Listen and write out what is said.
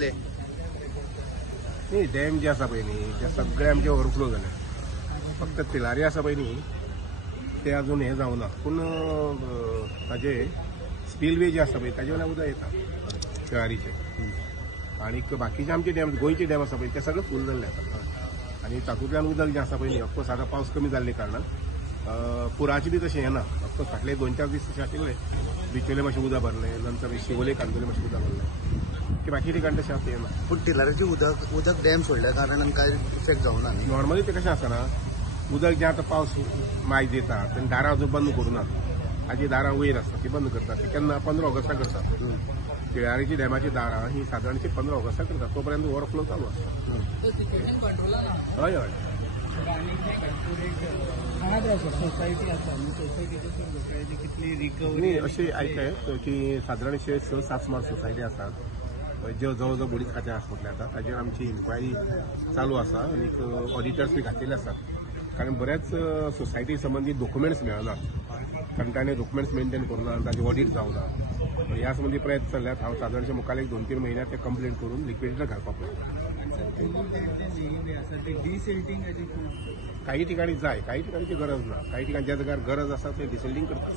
तितले नाही डॅम जे आसा पळय न्ही ते सगळे आमचे ओवरफ्लो जाले. फक्त तिलारी आसा पळय न्ही ते अजून हे जावना. पूण ताजे स्पिलवे जे आसा पळय ताजे वयल्यान उदक येता तिलारीचे. आनीक बाकीचे आमचे डॅम गोंयचे डॅम आसा पळय ते सगळे फूल जाल्ले आसा. आनी तातूंतल्यान उदक जें आसा पळय न्ही ऑफकोर्स आतां पावस कमी जाल्ले कारणान पुराचे बी तशें येना. ऑफकोर्स फाटले 2-4 दीस तशें आशिल्ले बिचोले मातशें उदक भरलें, नंतर शिवोले कांदोले मातशें उदक भरलें की बाकी ठिकाणी तशें आतां येना. पूण तिलारीचे उदक डॅम सोडल्या कारणान काय इफेक्ट जावना न्ही. नॉर्मली ते कशें आसना उदक जें आतां पावस मायज येता तेन्ना दारां अजून बंद करुनात. ताजी दारां वयर आसता ती बंद करतात. ती केन्ना 15 ऑगस्टाक करतात. तिळारीची डॅमाची दारां ही सादारणशी 15 ऑगस्टाक करतात. तोपर्यंत ओवरफ्लो चालू आसता. हय हय सोसायटी आसा सोसायटी कितली रिकवरी अशें आयकय की सादारणशे 6-7 सुमार सोसायटी आसात ज्यो जवळ जवळ बुडीत खात्यां आसतले आतां. ताजेर आमची इन्क्वायरी चालू आसा आनीक ऑडिटर्स बी घातिल्ले आसात. कारण बऱ्याच सोसायटी संबंधी डॉक्युमेंट्स मेळनात. कारण ताणें डॉक्युमेंट्स मेंटेन करुना आनी ताजे ऑडिट जावना. ह्या संबंधी प्रयत्न चल्ल्यात. हांव सादारणशे मुखार 1-2-3 म्हयन्यात ते कंप्लेंट करून लिक्विडेटर घालपाक पळयता. काही ठिकाणी जाय, काही ठिकाणची गरज ना. काही ठिकाणी ज्या जाग्यार गरज आसा ते डिसेल्डिंग करतात.